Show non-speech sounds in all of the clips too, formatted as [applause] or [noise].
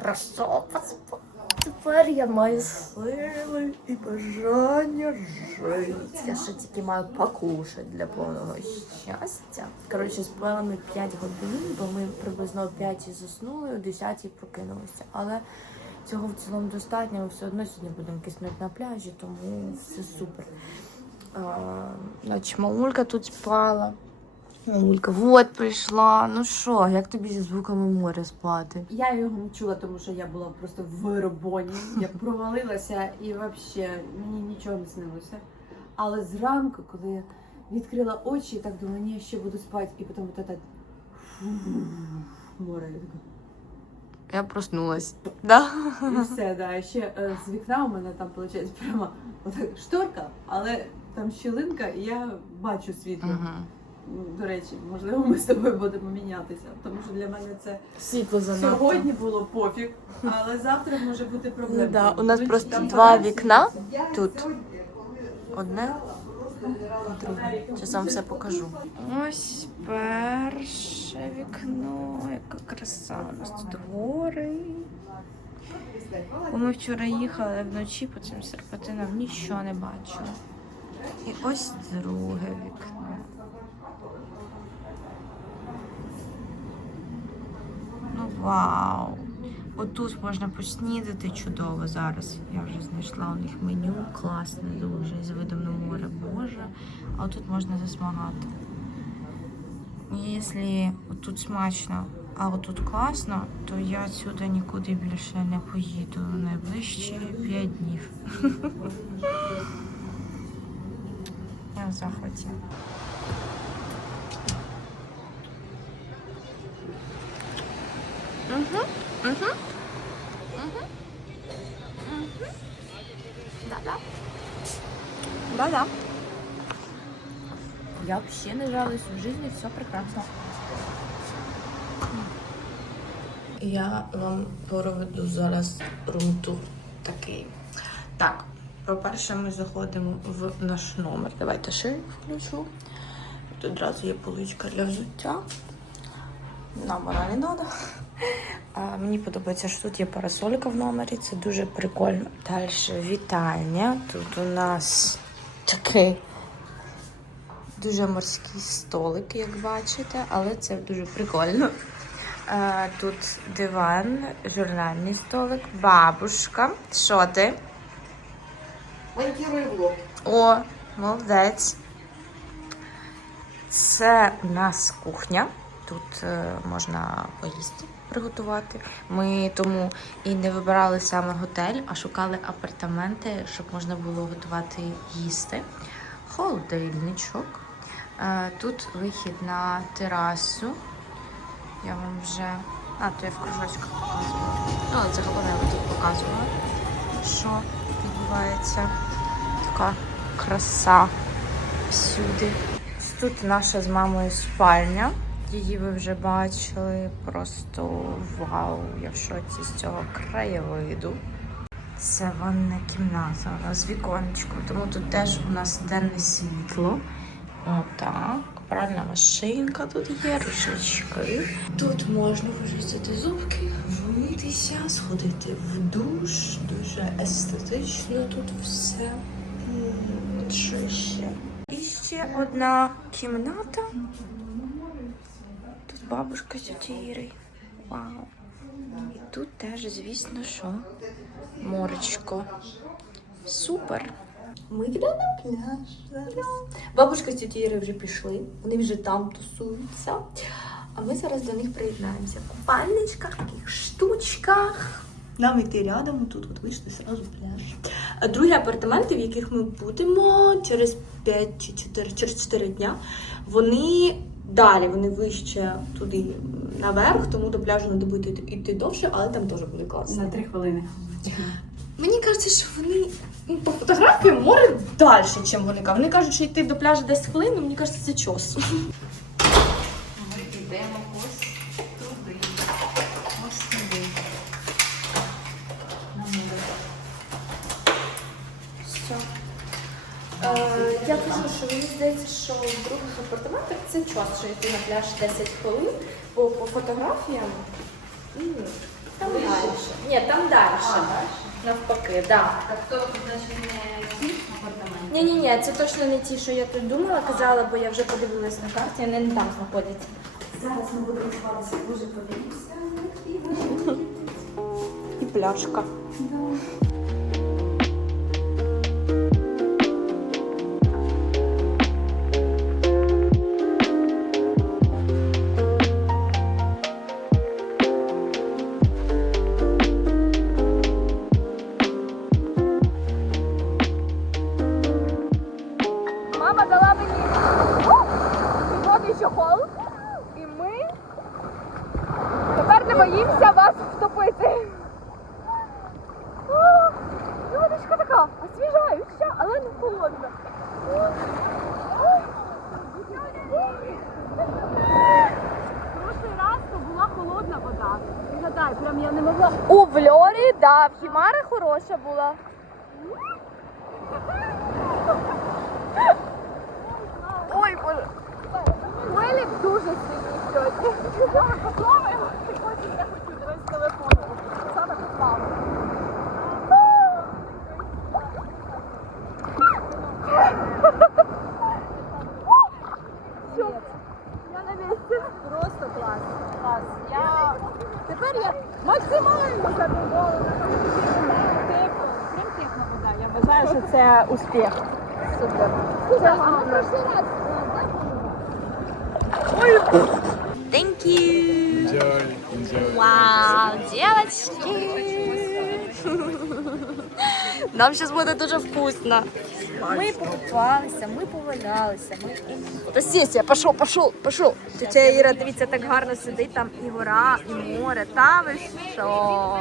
Хорошо. Тепер я маю сили і бажання жити. Я ще тільки маю покушати для повного щастя. Коротше, спали ми 5 годин, бо ми приблизно о 5 заснули, о 10 прокинулися. Але цього в цілому достатньо. Ми все одно сьогодні будемо киснути на пляжі, тому все супер. А, Значить, мамулька тут спала. Мамулька, вот прийшла. Ну що, як тобі зі звуками моря спати? Я його не чула, тому що я була просто в робоні. Я провалилася і взагалі мені нічого не снилося. Але зранку, коли я відкрила очі, так думаю, ні, я ще буду спати, і потім от это море. я така, Я проснулась. Да? І все, да. Ще е, з вікна у мене там виходить прямо отак шторка, але там щілинка, і я бачу світло. Угу. До речі, можливо, ми з тобою будемо мінятися, тому що для мене це Світло занадто. Сьогодні було пофіг, але завтра може бути проблема. Ну да, у нас Вночі просто два вікна тут. Одне, друге. Вам все покажу. Ось перше вікно. Яка краса. У нас тут гори. Бо ми вчора їхали вночі по цим серпатинам нічого не бачили. І ось друге вікно. Вау! Отут можна поснідати чудово зараз. Я вже знайшла у них меню. Класне дуже з видом на море, боже. А тут можна засмагати. Якщо тут смачно, а отут класно, то я сюди нікуди більше не поїду найближчі 5 днів. [laughs] Я в захваті. Угу, угу. Угу. Угу. Да-да. Да-да. Я вообще не жалуюсь в жизни, все прекрасно. Я вам проведу зараз румтур такий. Так, по-перше, ми заходимо в наш номер. Давайте ще включу. Тут одразу є поличка для взуття. Нам вона не треба. Мені подобається, що тут є парасолька в номері, це дуже прикольно. Далі вітальня. Тут у нас такий дуже морський столик, як бачите, але це дуже прикольно. Тут диван, журнальний столик, бабушка. Що ти? Монтирую влог. О, молодець. Це у нас кухня. Тут е, можна поїсти приготувати. Ми тому і не вибирали саме готель, а шукали апартаменти, щоб можна було готувати їсти. Холодильничок. Е, тут вихід на терасу. Я вам вже. А, то я в кружочках показувала. Ну, але це головне, я тут показувала, що відбувається така краса всюди. Тут наша з мамою спальня. Її ви вже бачили. Просто вау! Я в шоці з цього краєвиду. Це ванна кімната з віконечком, тому тут теж у нас денне світло. Отак. Пральна машинка тут є, рушнички. Тут можна почистити зубки, вмитися, сходити в душ. Дуже естетично тут все. Що ще? І ще одна кімната. Бабушка з тітєю Вау. І тут теж, звісно, що моречко. Супер. Ми йдемо на пляж зараз. Бабушка з тітєю Ірою вже пішли, вони вже там тусуються. А ми зараз до них приєднаємося в купальничках, таких штучках. Нам йти рядом, тут от вийшли сразу пляж. А Другі апартаменти, в яких ми будемо через 5 чи 4, через 4 дня, вони далі, вони вище туди наверх, тому до пляжу треба буде йти довше, але там теж буде класно. На три хвилини. Мені кажеться, що вони ну, по фотографії море далі, ніж вони кажуть. Вони кажуть, що йти до пляжу 10 хвилин, ну, мені кажеться, це час. Ми йдемо ось туди. Ось туди. На море. Все. Е, я кажу, що мені здається, що в других апартаментах це час, що йти на пляж 10 хвилин, бо по фотографіям м, там далі. Ні, там далі. Навпаки, так. Так то, значить, не ці апартаменти? Ні, ні, ні, це точно не ті, що я тут думала, казала, бо я вже подивилась на карті, вони не там знаходяться. Зараз ми будемо спатися, дуже подивимося. І пляшка. Мама хороша була. Ой, боже. Хвилі дуже сильні сьогодні. Ми поплаваємо, і потім я хочу дивитися телефону. Саме поплаваю. Все, я на місці. Просто клас. Клас. Я... Тепер я максимально задоволена. Тепло. Прям тепла вода. Я вважаю, що це успіх. Супер. Це гарно. Thank you. Enjoy, enjoy. Вау, девочки. Нам зараз буде дуже вкусно. Ми покупалися, ми повалялися. Ми... Та сесія, пішов, пішов, пішов. Тетя Іра, дивіться, так гарно сидить, там і гора, і море. Та ви що?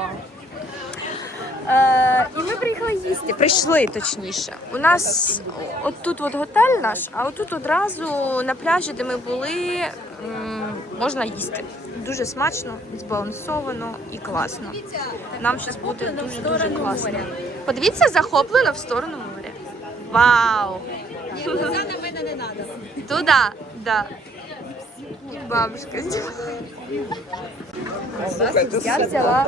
Е, і ми приїхали їсти. Прийшли точніше. У нас от тут от готель наш, а отут одразу на пляжі, де ми були, м, можна їсти. Дуже смачно, збалансовано і класно. Нам зараз буде дуже дуже класно. Подивіться захоплено в сторону моря. Вау! Туда, да. Бабушка. Я взяла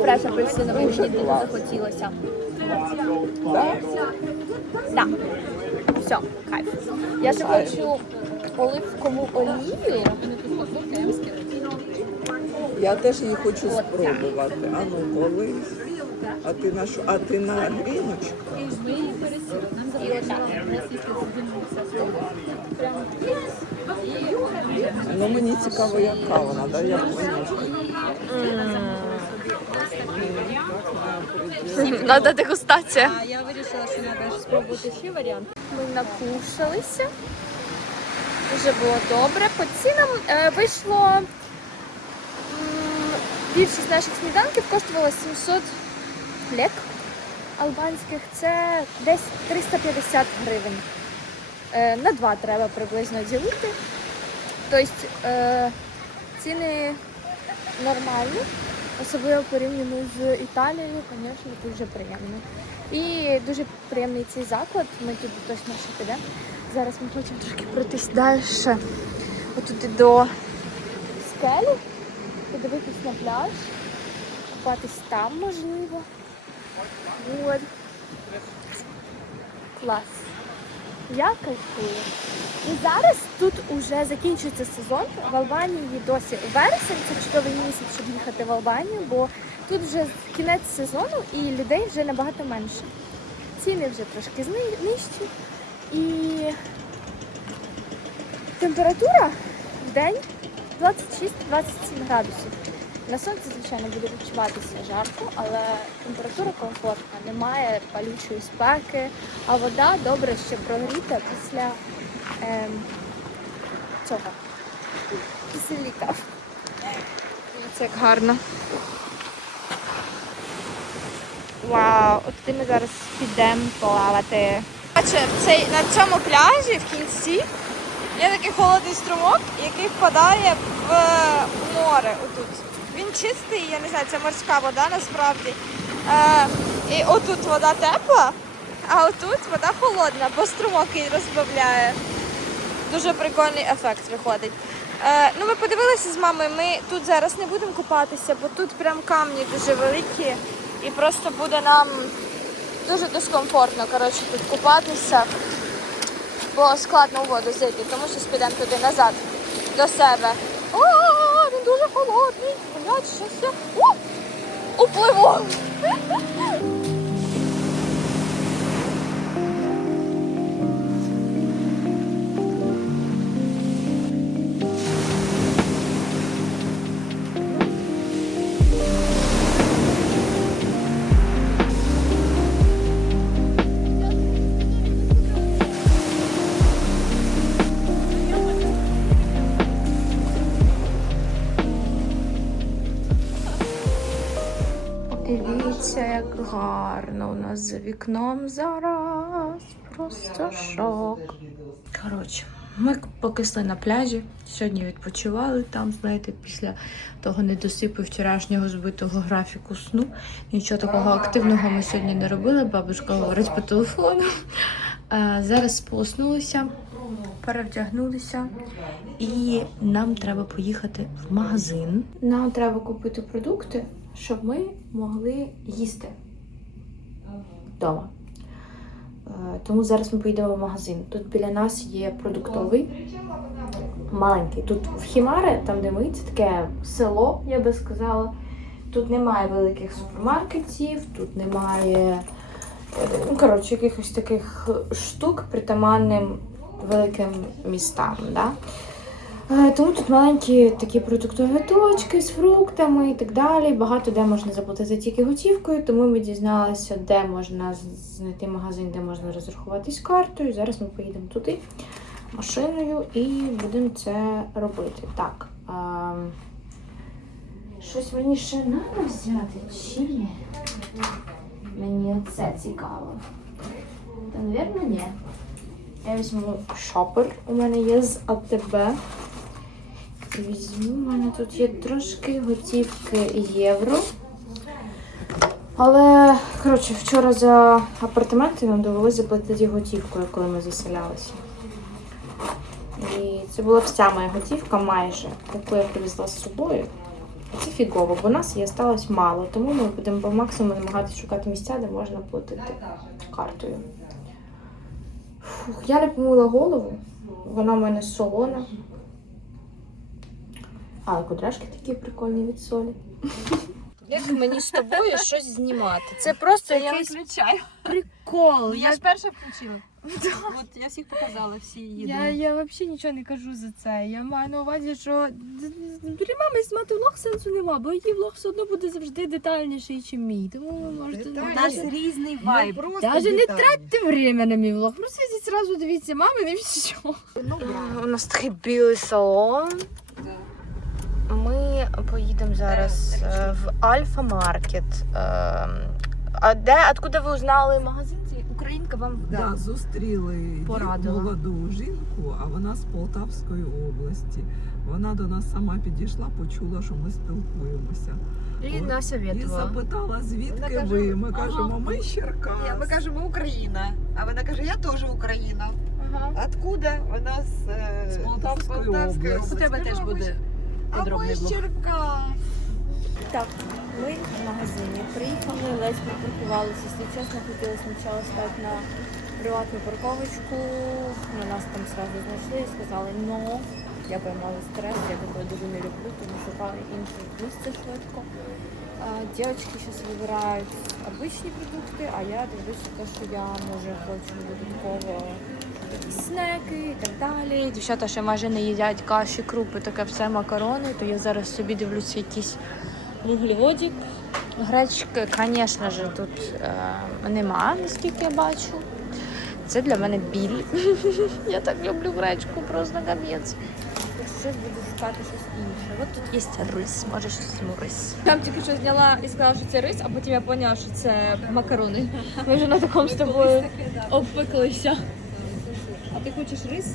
фреш апельсиновий, мені дуже захотілося. Да. Все, кайф. Я ще хочу оливкову олію. Я теж її хочу спробувати. А ну коли? А ти на що? А ти на гріночку? І отак. Ну мені цікаво, яка вона, да? як гріночка. Надо дегустація. Я вирішила, що треба спробувати ще варіант. Ми накушалися. Дуже було добре. По цінам е, вийшло більшість наших сніданків коштувала 700 лек албанських. Це десь 350 гривень. Е, на два треба приблизно ділити. Тобто е, ціни нормальні, особливо порівняно з Італією, звісно, дуже приємно. І дуже приємний цей заклад. Ми тут точно ще підемо. Зараз ми хочемо трошки пройтись далі. Отуди до скелі, подивитись на пляж, купатись там можливо. От. Клас. Я кайфую. І зараз тут уже закінчується сезон. В Албанії досі вересень, це чудовий місяць, щоб їхати в Албанію, бо тут вже кінець сезону і людей вже набагато менше. Ціни вже трошки нижчі. І температура в день 26-27 градусів. На сонці, звичайно, буде відчуватися жарко, але температура комфортна, немає палючої спеки, а вода добре ще прогріта після ем, цього. Після ліка. Це як гарно. Вау, от туди ми зараз підемо плавати. Цей, на цьому пляжі в кінці є такий холодний струмок, який впадає в море отут. Він чистий, я не знаю, це морська вода насправді. Е, і отут вода тепла, а отут вода холодна, бо струмок її розбавляє. Дуже прикольний ефект виходить. Е, ну, ми подивилися з мамою. Ми тут зараз не будемо купатися, бо тут прям камні дуже великі і просто буде нам дуже дискомфортно коротше, тут купатися, бо складно у воду зайти, тому що підемо туди назад до себе. О, дуже холодний. Блядь, щось я. О! Упливу! Гарно у нас за вікном зараз. Просто шок. Коротше, ми поки йшли на пляжі. Сьогодні відпочивали там, знаєте, після того недосипу вчорашнього збитого графіку сну. Нічого такого активного ми сьогодні не робили. Бабушка говорить по телефону. А зараз проснулися, перевдягнулися, і нам треба поїхати в магазин. Нам треба купити продукти, щоб ми могли їсти вдома. Е, Тому зараз ми поїдемо в магазин. Тут біля нас є продуктовий, маленький. Тут в Хімаре, там де ми, це таке село, я би сказала. Тут немає великих супермаркетів, тут немає ну, коротше, якихось таких штук притаманним великим містам. Да? Е, Тому тут маленькі такі продуктові точки з фруктами і так далі. Багато де можна заплатити тільки готівкою, тому ми дізналися, де можна знайти магазин, де можна розрахуватись картою. Зараз ми поїдемо туди машиною і будемо це робити. Так. ем, Щось мені ще треба взяти, чи? Мені це цікаво. Та, мабуть, ні. Я візьму шопер, у мене є з АТБ. Візьму, у мене тут є трошки готівки євро. Але, коротше, вчора за апартаменти нам довелося заплатити готівкою, коли ми заселялися. І це була вся моя готівка майже, яку я привезла з собою. Це фігово, бо нас її сталося мало, тому ми будемо по максимуму намагатися шукати місця, де можна платити картою. Фух, я не помила голову. Вона в мене солона. А, кудряшки такі прикольні від солі. Як мені з тобою щось знімати? Це просто Я якийсь виключаю. прикол. Я ж перша включила. От я всіх показала, всі їдуть. Я, я взагалі нічого не кажу за це. Я маю на увазі, що для мами знімати влог сенсу нема, бо її влог все одно буде завжди детальніший, ніж мій. Тому ви можете У нас різний вайб. Навіть не тратьте время на мій влог. Просто йдіть зразу дивіться мами, не все. У нас такий білий салон. Зараз е, в Альфа Маркет. Е, А де, откуда ви узнали магазин? Українка вам Да, зустріли її Порадила. молоду жінку, а вона з Полтавської області. Вона до нас сама підійшла, почула, що ми спілкуємося. і От. І запитала, звідки Вона каже, ви. Ми ага. кажемо, ми з Черкас. Ми кажемо Україна. А вона каже, я теж Україна. Откуда? Вона з, е, З Полтавської області. області. У тебе теж буде А ми з. Черкас. Так, ми в магазині приїхали, ледь припаркувалися. Чесно, хотіли спочатку стати на приватну парковочку. На нас там одразу знайшли і сказали «но». Я поймала стрес, я такого дуже не люблю, тому шукали інше місце швидко. Дівчатки зараз вибирають обичні продукти, а я дивлюся те, що я може хочу додатково снеки і так далі. Дівчата ще майже не їдять каші, крупи, таке все макарони, то я зараз собі дивлюся якісь вуглеводик. Гречки, звісно ж, тут е, нема, наскільки я бачу. Це для мене біль. [laughs] я так люблю гречку, просто капець. Щось буду шукати щось інше. От тут є рис, може щось рис. Там тільки що зняла і сказала, що це рис, а потім я поняла, що це макарони. [laughs] Ми вже на такому з тобою обпеклися. А ти хочеш рис?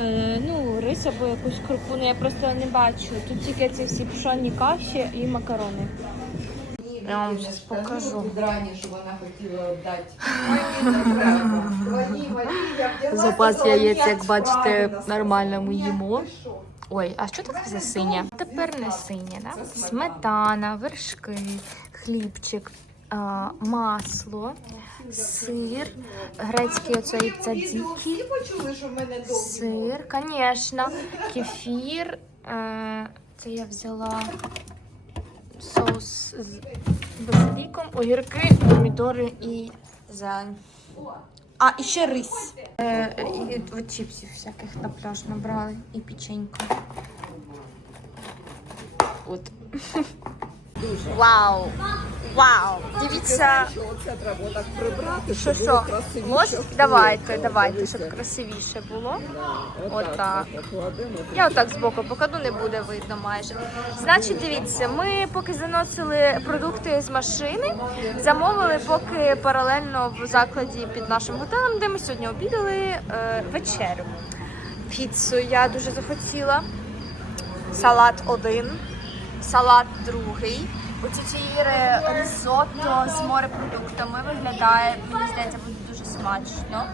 Е, ну, рис або якусь крупу, ну я просто не бачу. Тут тільки ці всі пшонні каші і макарони. Я вам покажу. Вона хотіла дати. Запас яєць, як бачите, нормально ми їмо. Ой, а що так це синє? Тепер не синє, да? Сметана, вершки, хлібчик, масло, сир, грецький оцей довгі сир, звісно, кефір. Е, це я взяла соус з базиліком, огірки, помідори і зелень. А, і ще рис. Е, і от чіпсів всяких на пляж набрали. І печенько. От. [laughs] Вау! Вау! Дивіться. Оце треба отак прибрати, Що, що? було красивіше. Мож? в Давайте, давайте, щоб красивіше було. Отак. Я отак збоку покладу, не буде видно майже. Значить, дивіться, ми поки заносили продукти з машини, замовили поки паралельно в закладі під нашим готелем, де ми сьогодні обідали е, вечерю. Піцу я дуже захотіла. Салат один, салат другий. У тітіри ризотто з морепродуктами виглядає, мені здається, буде дуже смачно.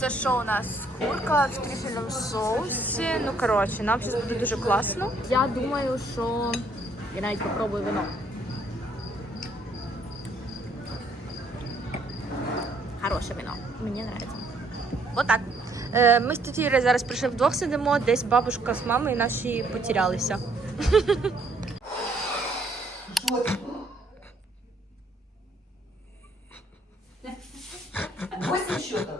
Це що у нас? Курка в трюфельному соусі. Ну, коротше, нам зараз буде дуже класно. Я думаю, що я навіть попробую вино. Хороше вино. Мені подобається. Отак. Е, Ми з тітєю зараз прийшли вдвох сидимо, десь бабушка з мамою наші потерялися. [laughs] Що ти? Восемь счетов.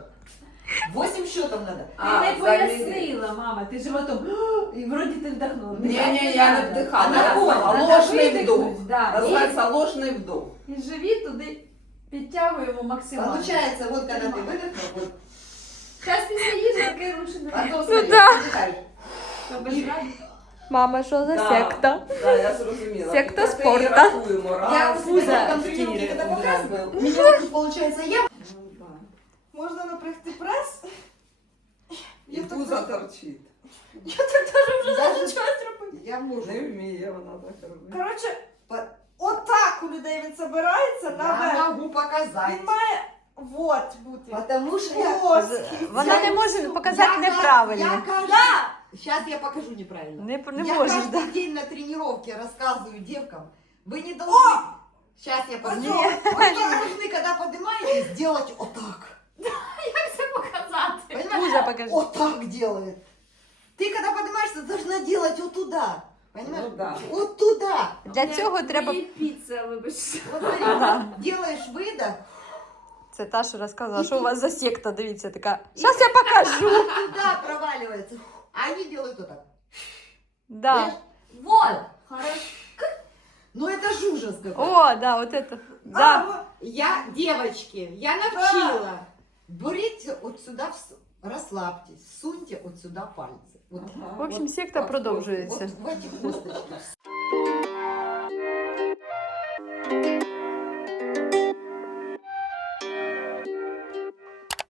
Восемь счетов надо. Ти не пояснила, мама, ти животом. [gasps] І вроді ти вдохнула. Ні-ні, я не вдихала. Вона Я поняла. сказала, Надо ложний видихнуть, вдох. да. Називається ложний вдох. І живіт туди підтягуємо максимально. Получается, вот когда ты выдохнул, вот, Зараз після їжі таке лучше не потом встаешь, да. выдыхаешь. Мама, що за Да. секта? Да, я зрозуміла. Секта так спорта. Я Фуза себе там в тренировки тире когда показываю, у меня получается я. Можна напрягти прес? І пузо торчить. Я так теж вже Даже- знаю, що зробити. Я можу. Не вміє вона так робити. Коротше, отак у людей він збирається Я наверх. могу показать. Він має вот бути. Потому что я... Плоский. Вона не може показати Я неправильно. Я каждый... Сейчас я покажу неправильно. Не, не я можеш, каждый да? день на тренировке рассказываю девкам. Вы не должны... Сейчас я покажу. Вы не должны, когда поднимаетесь, сделать вот так. [laughs] показати. Понимаешь? Пузо покажи. Вот так делает. Ты, когда поднимаешься, должна делать вот туда. Понимаешь? Ну да. Вот туда. Для цього треба. піца, вибачте. Вот смотри, делаешь выдох, Це та, що розказувала, що у вас за секта, дивіться, така. Зараз я покажу. туда проваливается. А они делают вот так. Да. Понимаешь? Вот. Хорошо. Ну это же ужас какой. О, да, вот это. Да. Я, девочки, я навчила. Берите вот сюда, вс- расслабьтесь, суньте вот сюда пальцы. Вот, Ага. В общем, вот- секта вот- продовжується. Вот в эти косточки.